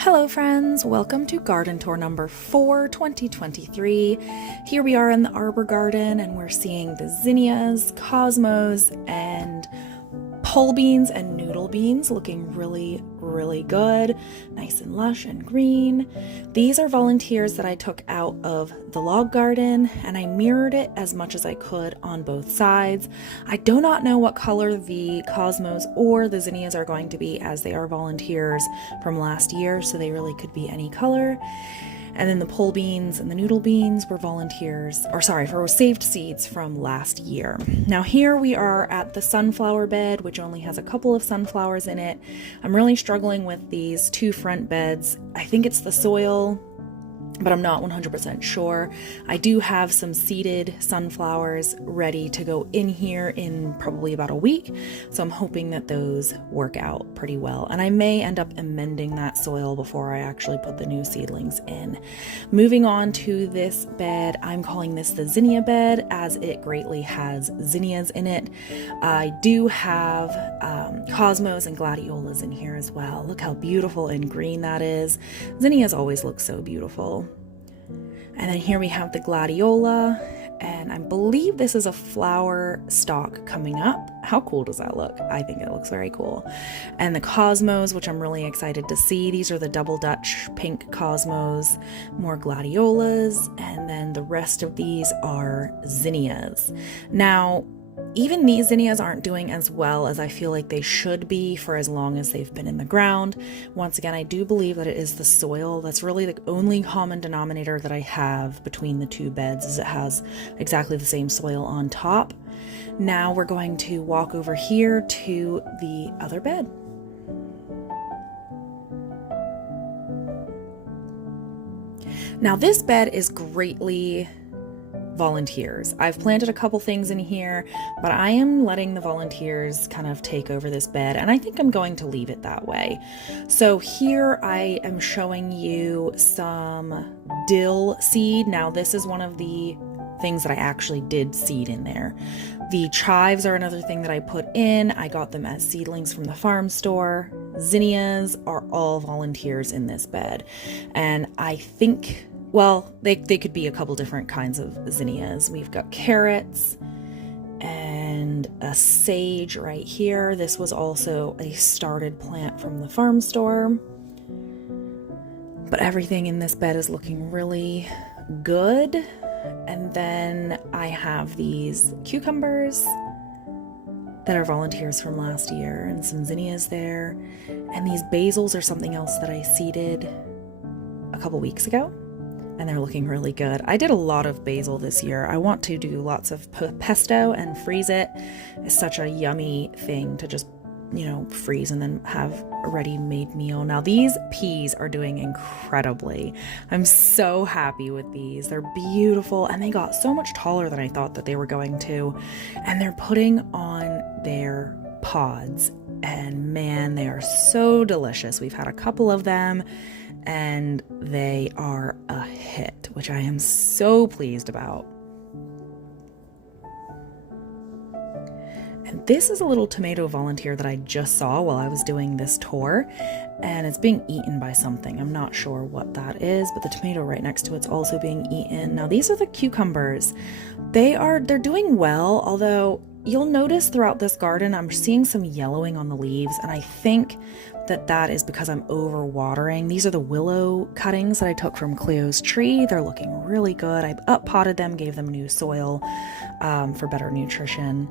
Hello friends, welcome to garden tour number 4, 2023. Here we are in the Arbor garden and we're seeing the zinnias, cosmos, and pole beans and noodle beans looking really good, nice and lush and green. These are volunteers that I took out of the log garden and I mirrored it as much as I could on both sides. I do not know what color the cosmos or the zinnias are going to be, as they are volunteers from last year, so they really could be any color. And then the pole beans and the noodle beans were for saved seeds from last year. Now here we are at the sunflower bed, which only has a couple of sunflowers in it. I'm really struggling with these two front beds. I think it's the soil, but I'm not 100% sure. I do have some seeded sunflowers ready to go in here in probably about a week, so I'm hoping that those work out pretty well. And I may end up amending that soil before I actually put the new seedlings in. Moving on to this bed, I'm calling this the zinnia bed, as it greatly has zinnias in it. I do have cosmos and gladiolas in here as well. Look how beautiful and green that is. Zinnias always look so beautiful. And then here we have the gladiola, and I believe this is a flower stalk coming up. How cool does that look? I think it looks very cool. And the cosmos, which I'm really excited to see. These are the double Dutch pink cosmos, more gladiolas, and then the rest of these are zinnias. Now, even these zinnias aren't doing as well as I feel like they should be for as long as they've been in the ground. Once again, I do believe that it is the soil. That's really the only common denominator that I have between the two beds, is it has exactly the same soil on top. Now we're going to walk over here to the other bed. Now this bed is greatly volunteers. I've planted a couple things in here, but I am letting the volunteers kind of take over this bed, and I think I'm going to leave it that way. So here I am showing you some dill seed. Now this is one of the things that I actually did seed in there. The chives are another thing that I put in. I got them as seedlings from the farm store. Zinnias are all volunteers in this bed, and I think, well, they could be a couple different kinds of zinnias. We've got carrots and a sage right here. This was also a started plant from the farm store. But everything in this bed is looking really good. And then I have these cucumbers that are volunteers from last year, and some zinnias there. And these basils are something else that I seeded a couple weeks ago, and they're looking really good. I did a lot of basil this year. I want to do lots of pesto and freeze it. It's such a yummy thing to just, freeze and then have a ready-made meal. Now these peas are doing incredibly. I'm so happy with these. They're beautiful, and they got so much taller than I thought that they were going to. And they're putting on their pods, and man, they are so delicious. We've had a couple of them, and they are a hit, which I am so pleased about. And this is a little tomato volunteer that I just saw while I was doing this tour, and it's being eaten by something. I'm not sure what that is, but the tomato right next to it's also being eaten. Now these are the cucumbers. They're doing well, although you'll notice throughout this garden I'm seeing some yellowing on the leaves, and I think that is because I'm over watering. These are the willow cuttings that I took from Cleo's tree. They're looking really good. I up potted them, gave them new soil for better nutrition.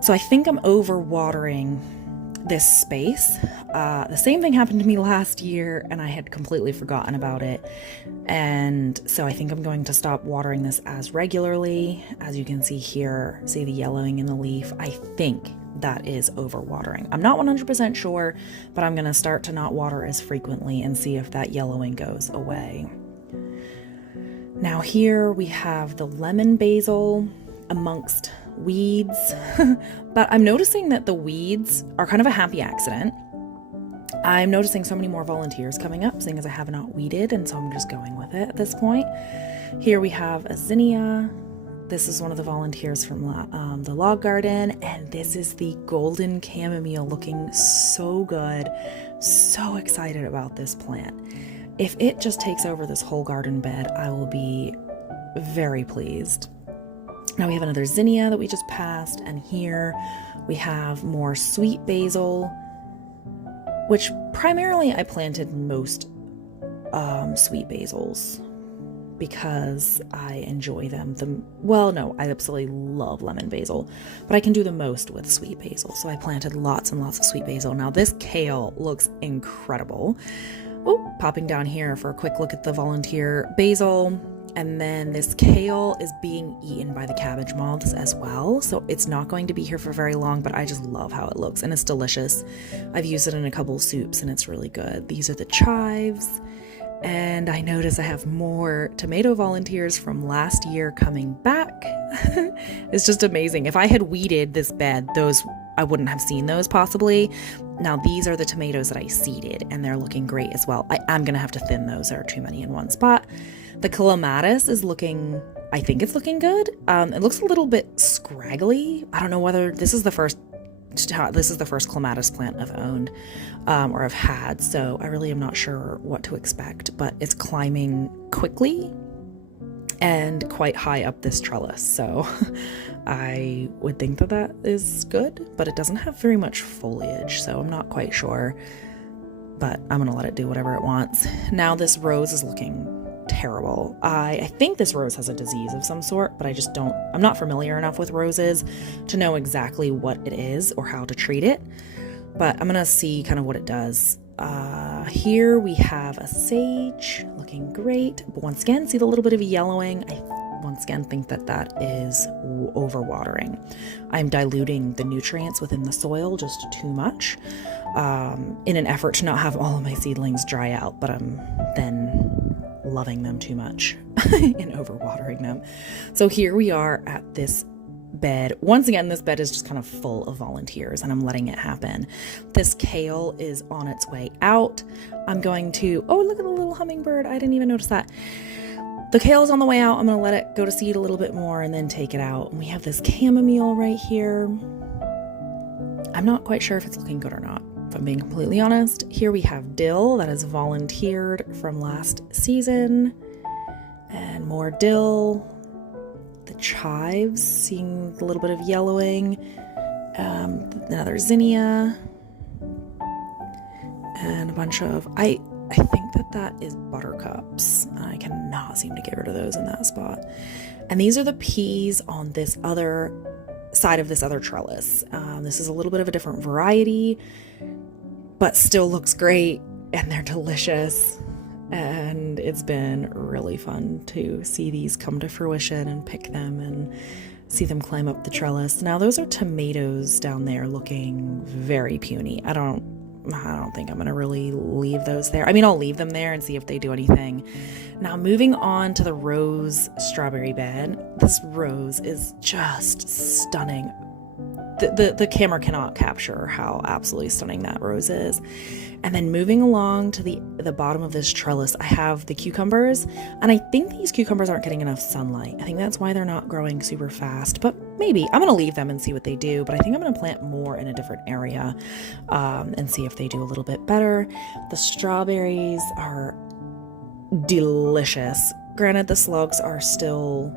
So I think I'm over watering this space. The same thing happened to me last year, and I had completely forgotten about it. And so I think I'm going to stop watering this as regularly. As you can see here, see the yellowing in the leaf. I think that is overwatering. I'm not 100% sure, but I'm going to start to not water as frequently and see if that yellowing goes away. Now here we have the lemon basil amongst weeds, but I'm noticing that the weeds are kind of a happy accident. I'm noticing so many more volunteers coming up, seeing as I have not weeded, and so I'm just going with it at this point. Here we have a zinnia This is one of the volunteers from the log garden, and this is the golden chamomile, looking so good. So excited about this plant. If it just takes over this whole garden bed, I will be very pleased. Now we have another zinnia that we just passed, and here we have more sweet basil, which primarily I planted most sweet basils because I enjoy them. I absolutely love lemon basil, but I can do the most with sweet basil. So I planted lots and lots of sweet basil. Now this kale looks incredible. Oh, popping down here for a quick look at the volunteer basil. And then this kale is being eaten by the cabbage moths as well. So it's not going to be here for very long, but I just love how it looks and it's delicious. I've used it in a couple soups and it's really good. These are the chives. And I notice I have more tomato volunteers from last year coming back. It's just amazing. If I had weeded this bed, I wouldn't have seen those possibly. Now these are the tomatoes that I seeded and they're looking great as well. I'm going to have to thin those. There are too many in one spot. The clematis is I think it's looking good. It looks a little bit scraggly. I don't know whether this is the first clematis plant I've owned or I've had, so I really am not sure what to expect, but it's climbing quickly and quite high up this trellis, so I would think that is good, but it doesn't have very much foliage, so I'm not quite sure, but I'm gonna let it do whatever it wants. Now this rose is looking terrible. I think this rose has a disease of some sort, but I'm not familiar enough with roses to know exactly what it is or how to treat it, but I'm gonna see kind of what it does. Here we have a sage looking great, but once again, see the little bit of yellowing. I once again think that is overwatering. I'm diluting the nutrients within the soil just too much in an effort to not have all of my seedlings dry out, but I'm then loving them too much and overwatering them. So here we are at this bed. Once again, this bed is just kind of full of volunteers and I'm letting it happen. This kale is on its way out. I'm going to, oh, look at the little hummingbird. I didn't even notice that. The kale is on the way out. I'm going to let it go to seed a little bit more and then take it out. And we have this chamomile right here. I'm not quite sure if it's looking good or not, if I'm being completely honest. Here we have dill that has volunteered from last season, and more dill. The chives, seeing a little bit of yellowing. Another zinnia, and a bunch of, I think that is buttercups. I cannot seem to get rid of those in that spot. And these are the peas on this other side of this other trellis. This is a little bit of a different variety, but still looks great, and they're delicious. And it's been really fun to see these come to fruition and pick them and see them climb up the trellis. Now those are tomatoes down there looking very puny. I don't think I'm gonna really leave those there. I mean, I'll leave them there and see if they do anything. Now moving on to the rose strawberry bed. This rose is just stunning. The camera cannot capture how absolutely stunning that rose is. And then moving along to the bottom of this trellis, I have the cucumbers, and I think these cucumbers aren't getting enough sunlight. I think that's why they're not growing super fast, but maybe I'm gonna leave them and see what they do. But I think I'm gonna plant more in a different area and see if they do a little bit better. The strawberries are delicious. Granted, the slugs are still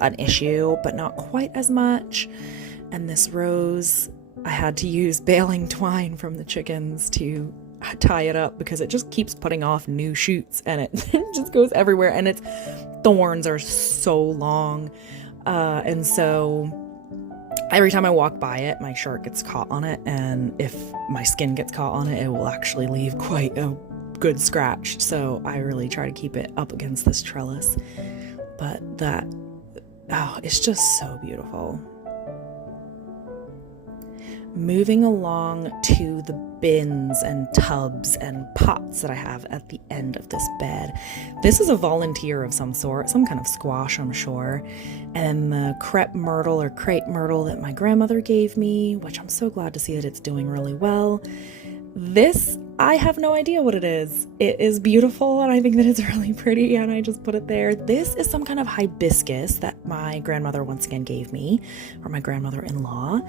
an issue, but not quite as much. And this rose, I had to use baling twine from the chickens to tie it up because it just keeps putting off new shoots and it just goes everywhere, and its thorns are so long, and so every time I walk by it, my shirt gets caught on it, and if my skin gets caught on it, it will actually leave quite a good scratch. So I really try to keep it up against this trellis, but it's just so beautiful. Moving along to the bins and tubs and pots that I have at the end of this bed. This is a volunteer of some sort, some kind of squash, I'm sure. And the crepe myrtle or crepe myrtle that my grandmother gave me, which I'm so glad to see that it's doing really well. This, I have no idea what it is. It is beautiful and I think that it's really pretty and I just put it there. This is some kind of hibiscus that my grandmother once again gave me, or my grandmother-in-law,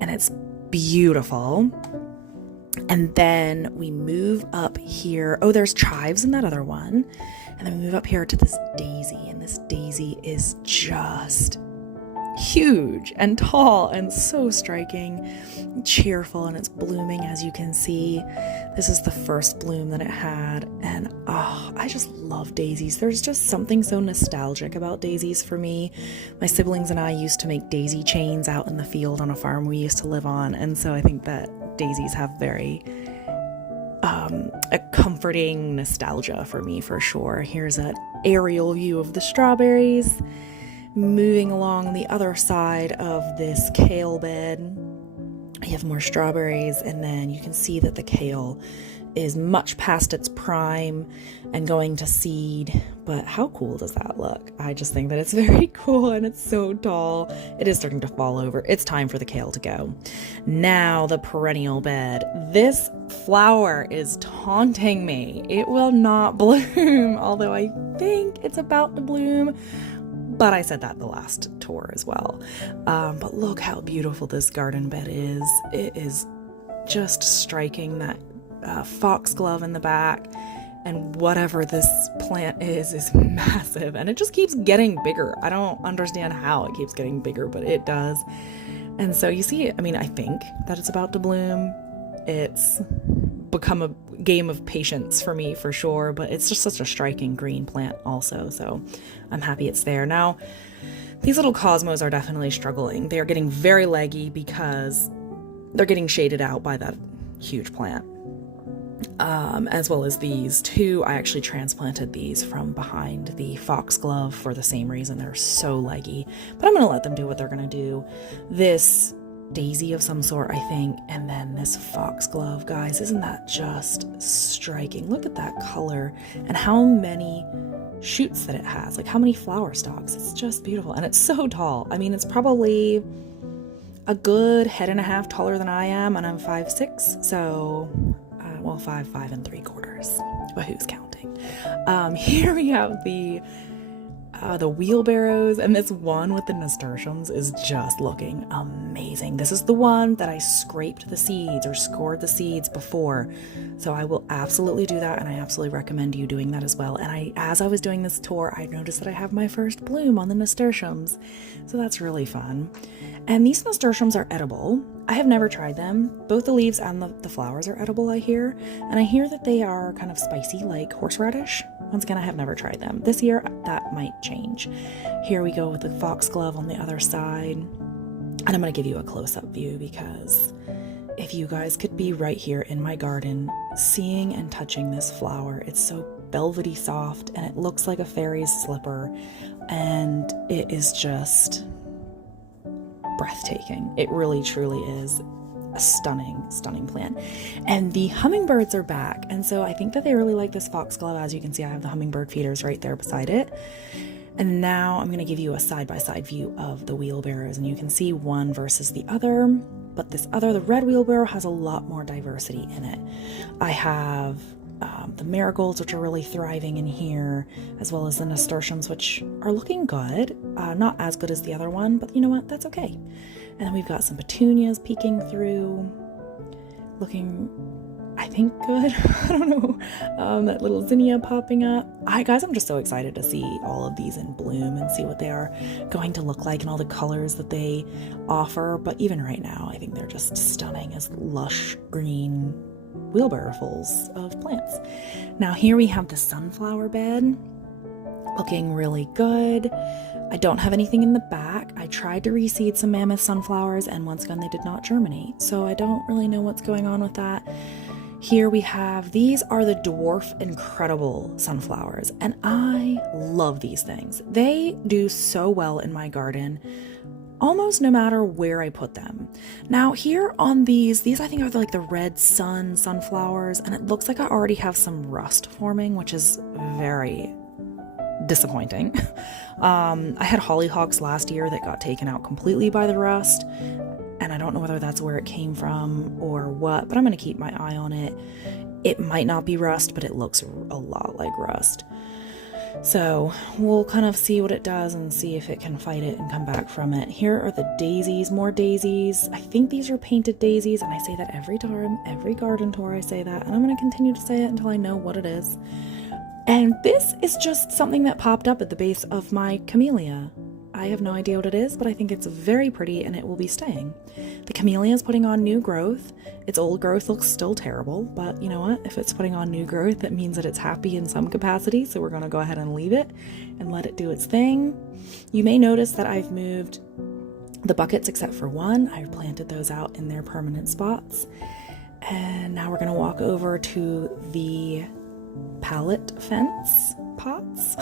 and it's beautiful. And then we move up here. Oh, there's chives in that other one. And then we move up here to this daisy, and this daisy is just huge and tall and so striking, cheerful, and it's blooming, as you can see. This is the first bloom that it had, and oh, I just love daisies. There's just something so nostalgic about daisies for me. My siblings and I used to make daisy chains out in the field on a farm we used to live on, and so I think that daisies have very a comforting nostalgia for me, for sure. Here's an aerial view of the strawberries. Moving along the other side of this kale bed, you have more strawberries, and then you can see that the kale is much past its prime and going to seed. But how cool does that look? I just think that it's very cool, and it's so tall. It is starting to fall over. It's time for the kale to go. Now the perennial bed. This flower is taunting me. It will not bloom, although I think it's about to bloom. But I said that the last tour as well. But look how beautiful this garden bed is. It is just striking. That foxglove in the back, and whatever this plant is massive, and it just keeps getting bigger. I don't understand how it keeps getting bigger, but it does. And so you see, I mean, I think that it's about to bloom. It's become a game of patience for me, for sure, but it's just such a striking green plant also, so I'm happy it's there. Now, these little cosmos are definitely struggling. They are getting very leggy because they're getting shaded out by that huge plant. As well as these two. I actually transplanted these from behind the foxglove for the same reason. They're so leggy, but I'm gonna let them do what they're gonna do. This daisy of some sort, I think, and then this foxglove. Guys, isn't that just striking? Look at that color and how many shoots that it has, like how many flower stalks. It's just beautiful, and it's so tall. I mean, it's probably a good head and a half taller than I am, and I'm 5'6", so well, 5 3/4, but who's counting? Here we have the wheelbarrows, and this one with the nasturtiums is just looking amazing. This is the one that I scraped the seeds or scored the seeds before, so I will absolutely do that, and I absolutely recommend you doing that as well. And as I was doing this tour, I noticed that I have my first bloom on the nasturtiums, so that's really fun. And these nasturtiums are edible. I have never tried them. Both the leaves and the flowers are edible, I hear, and I hear that they are kind of spicy, like horseradish. Once again, I have never tried them. This year, that might change. Here we go with the foxglove on the other side. And I'm going to give you a close-up view, because if you guys could be right here in my garden, seeing and touching this flower, it's so velvety soft, and it looks like a fairy's slipper, and it is just breathtaking. It really, truly is a stunning, stunning plant. And the hummingbirds are back, and so I think that they really like this foxglove. As you can see, I have the hummingbird feeders right there beside it. And now I'm going to give you a side-by-side view of the wheelbarrows, and you can see one versus the other, but this other, the red wheelbarrow, has a lot more diversity in it. I have the marigolds, which are really thriving in here, as well as the nasturtiums, which are looking good. Not as good as the other one, but you know what? That's okay. And then we've got some petunias peeking through, looking, I think, good. I don't know. That little zinnia popping up. Guys, I'm just so excited to see all of these in bloom and see what they are going to look like and all the colors that they offer. But even right now, I think they're just stunning as lush green wheelbarrowfuls of plants. Now here we have the sunflower bed, looking really good. I don't have anything in the back. I tried to reseed some mammoth sunflowers, and once again they did not germinate, so I don't really know what's going on with that. Here we have, these are the dwarf incredible sunflowers, and I love these things. They do so well in my garden, almost no matter where I put them. Now here on these I think are like the red sun sunflowers, and it looks like I already have some rust forming, which is very disappointing. I had hollyhocks last year that got taken out completely by the rust, and I don't know whether that's where it came from or what, but I'm going to keep my eye on it. It might not be rust, but it looks a lot like rust. So we'll kind of see what it does and see if it can fight it and come back from it. Here are the daisies, more daisies. I think these are painted daisies, and I say that every time, every garden tour I say that, and I'm going to continue to say it until I know what it is. And this is just something that popped up at the base of my camellia. I have no idea what it is, but I think it's very pretty and it will be staying. The camellia is putting on new growth. Its old growth looks still terrible, but you know what? If it's putting on new growth, that means that it's happy in some capacity, so we're going to go ahead and leave it and let it do its thing. You may notice that I've moved the buckets except for one. I've planted those out in their permanent spots. And now we're going to walk over to the pallet fence pots.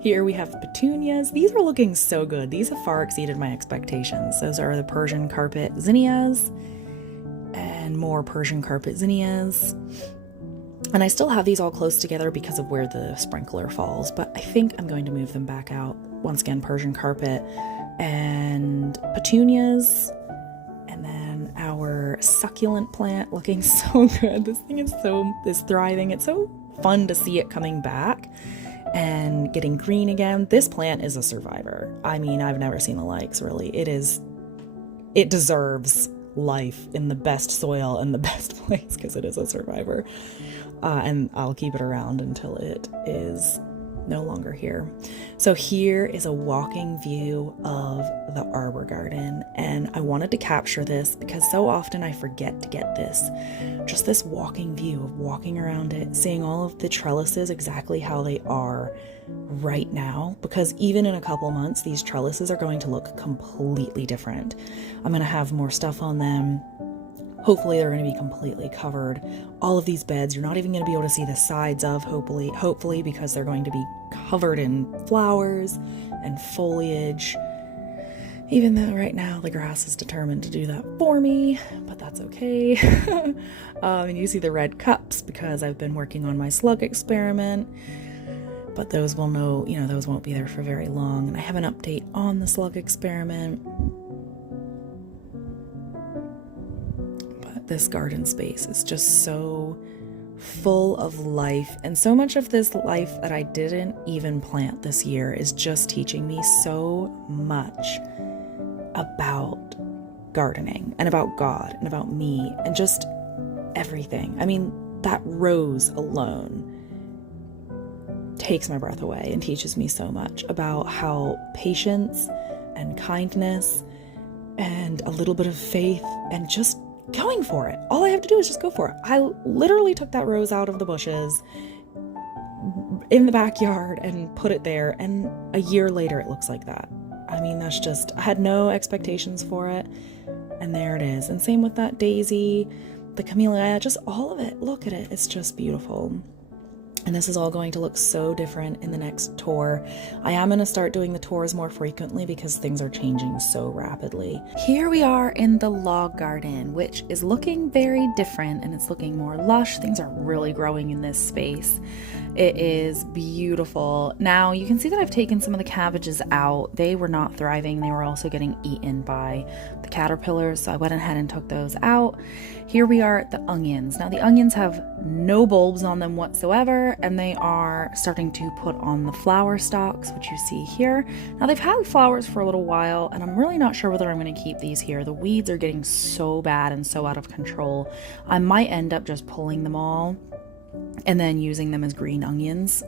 Here we have petunias. These are looking so good. These have far exceeded my expectations. Those are the Persian carpet zinnias and more Persian carpet zinnias. And I still have these all close together because of where the sprinkler falls, but I think I'm going to move them back out. Once again, Persian carpet and petunias. And then our succulent plant looking so good. This thing is thriving. It's so fun to see it coming back and getting green again. This plant is a survivor. I mean, I've never seen the likes, really. It deserves life in the best soil and the best place because it is a survivor. And I'll keep it around until it is no longer here. So here is a walking view of the Arbor garden, and I wanted to capture this because so often I forget to get just this walking view of walking around it, seeing all of the trellises exactly how they are right now, because even in a couple months these trellises are going to look completely different. I'm going to have more stuff on them. Hopefully they're going to be completely covered. All of these beds, you're not even going to be able to see the sides of, hopefully, because they're going to be covered in flowers and foliage. Even though right now the grass is determined to do that for me, but that's okay. And you see the red cups because I've been working on my slug experiment. But those those won't be there for very long. And I have an update on the slug experiment. This garden space is just so full of life, and so much of this life that I didn't even plant this year is just teaching me so much about gardening and about God and about me and just everything. I mean, that rose alone takes my breath away and teaches me so much about how patience and kindness and a little bit of faith and just going for it. All I have to do is just go for it. I literally took that rose out of the bushes in the backyard and put it there, and a year later it looks like that. I mean, I had no expectations for it, and there it is. And same with that daisy, the camellia, just all of it. Look at it. It's just beautiful. And this is all going to look so different in the next tour. I am going to start doing the tours more frequently because things are changing so rapidly. Here we are in the log garden, which is looking very different, and it's looking more lush. Things are really growing in this space. It is beautiful. Now you can see that I've taken some of the cabbages out. They were not thriving. They were also getting eaten by the caterpillars, so I went ahead and took those out. Here we are at the onions. Now the onions have no bulbs on them whatsoever, and they are starting to put on the flower stalks, which you see here. Now they've had flowers for a little while, and I'm really not sure whether I'm going to keep these here. The weeds are getting so bad and so out of control. I might end up just pulling them all and then using them as green onions,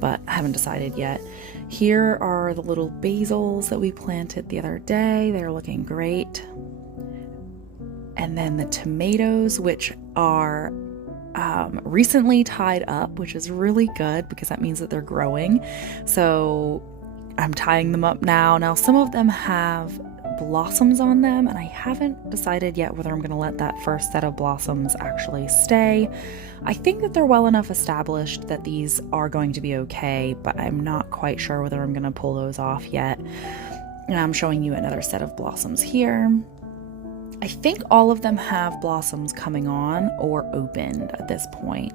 but I haven't decided yet. Here are the little basils that we planted the other day. They're looking great. And then the tomatoes, which are recently tied up, which is really good because that means that they're growing. So I'm tying them up now. Now some of them have blossoms on them, and I haven't decided yet whether I'm going to let that first set of blossoms actually stay. I think that they're well enough established that these are going to be okay, but I'm not quite sure whether I'm going to pull those off yet. And I'm showing you another set of blossoms here. I think all of them have blossoms coming on or opened at this point.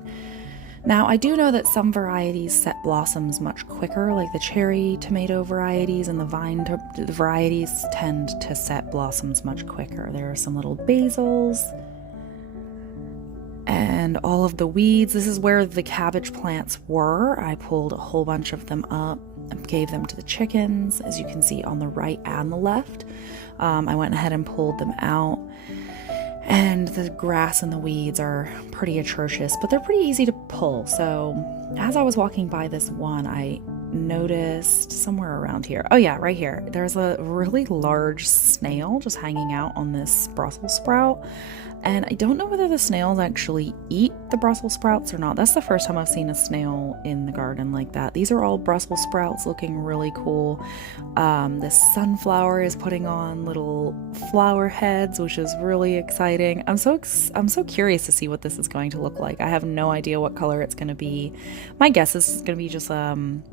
Now, I do know that some varieties set blossoms much quicker, like the cherry tomato varieties and the vine varieties tend to set blossoms much quicker. There are some little basils and all of the weeds. This is where the cabbage plants were. I pulled a whole bunch of them up and gave them to the chickens, as you can see on the right and the left. I went ahead and pulled them out. And the grass and the weeds are pretty atrocious, but they're pretty easy to pull. So as I was walking by this one, I noticed somewhere around here. Oh yeah, right here. There's a really large snail just hanging out on this Brussels sprout. And I don't know whether the snails actually eat the Brussels sprouts or not. That's the first time I've seen a snail in the garden like that. These are all Brussels sprouts looking really cool. This sunflower is putting on little flower heads, which is really exciting. I'm so curious to see what this is going to look like. I have no idea what color it's going to be. My guess is it's going to be just some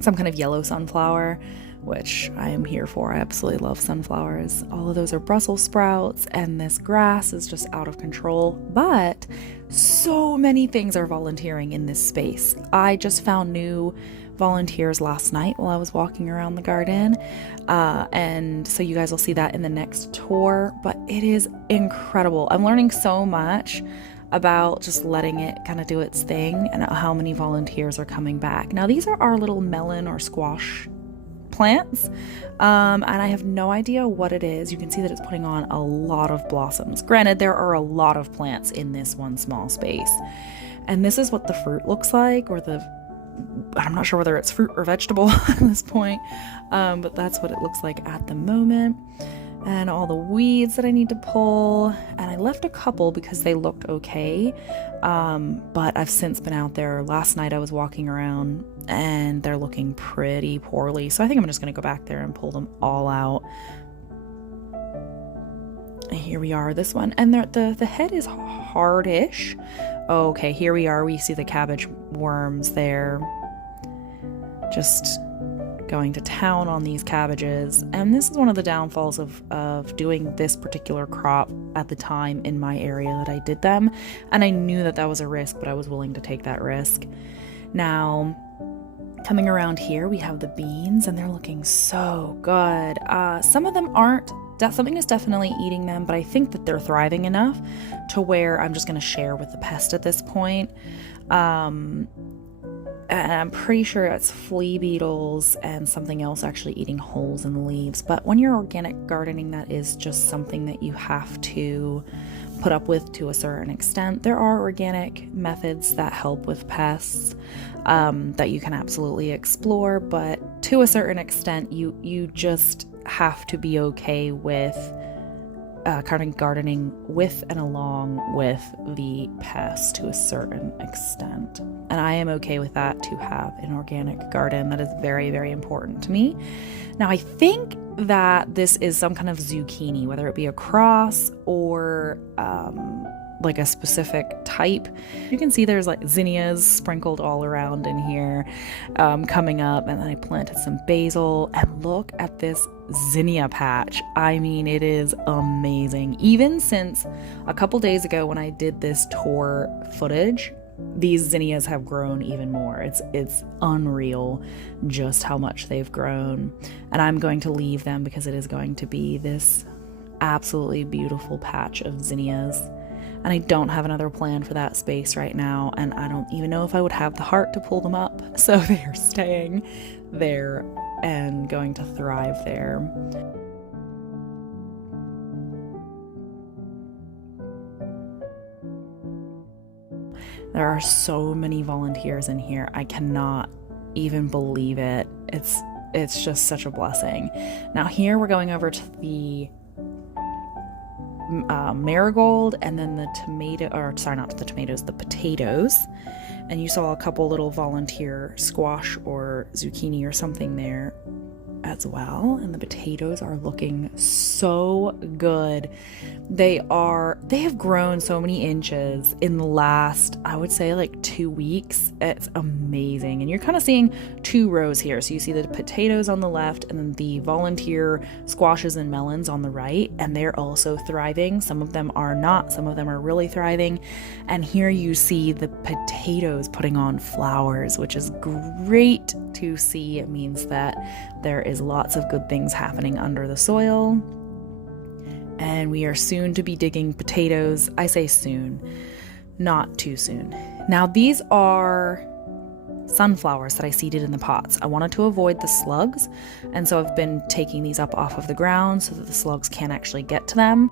kind of yellow sunflower, which I am here for. I absolutely love sunflowers. All of those are Brussels sprouts, and this grass is just out of control. But so many things are volunteering in this space. I just found new volunteers last night while I was walking around the garden, and so you guys will see that in the next tour. But it is incredible. I'm learning so much about just letting it kind of do its thing and how many volunteers are coming back. Now, these are our little melon or squash plants, and I have no idea what it is. You can see that it's putting on a lot of blossoms. Granted, there are a lot of plants in this one small space, and this is what the fruit looks like, or I'm not sure whether it's fruit or vegetable at this point, but that's what it looks like at the moment. And all the weeds that I need to pull, and I left a couple because they looked okay, but I've since been out there. Last night I was walking around and they're looking pretty poorly, so I think I'm just going to go back there and pull them all out. And here we are, this one, and the head is hardish. Okay, here we are. We see the cabbage worms there, just going to town on these cabbages. And this is one of the downfalls of doing this particular crop at the time in my area that I did them, and I knew that was a risk, but I was willing to take that risk. Now, coming around here, we have the beans, and they're looking so good. Some of them aren't. Something is definitely eating them, but I think that they're thriving enough to where I'm just going to share with the pest at this point. And I'm pretty sure it's flea beetles and something else actually eating holes in the leaves. But when you're organic gardening, that is just something that you have to put up with to a certain extent. There are organic methods that help with pests that you can absolutely explore, but to a certain extent, you just have to be okay with gardening with and along with the pests to a certain extent. And I am okay with that, to have an organic garden. That is very, very important to me. Now, I think that this is some kind of zucchini, whether it be a cross or like a specific type. You can see there's like zinnias sprinkled all around in here, coming up, and then I planted some basil, and look at this zinnia patch. I mean, it is amazing. Even since a couple days ago when I did this tour footage, these zinnias have grown even more. It's unreal just how much they've grown, and I'm going to leave them because it is going to be this absolutely beautiful patch of zinnias. And I don't have another plan for that space right now, and I don't even know if I would have the heart to pull them up. So they are staying there and going to thrive there. There are so many volunteers in here. I cannot even believe it. It's just such a blessing. Now here we're going over to the marigold, and then the the potatoes. And you saw a couple little volunteer squash or zucchini or something there. as well, and the potatoes are looking so good. They have grown so many inches in the last, I would say, like 2 weeks. It's amazing. And you're kind of seeing 2 rows here. So you see the potatoes on the left and then the volunteer squashes and melons on the right, and they're also thriving. Some of them are not, some of them are really thriving. And here you see the potatoes putting on flowers, which is great to see. It means that there is lots of good things happening under the soil. And we are soon to be digging potatoes. I say soon, not too soon. Now these are sunflowers that I seeded in the pots. I wanted to avoid the slugs, and so I've been taking these up off of the ground so that the slugs can't actually get to them.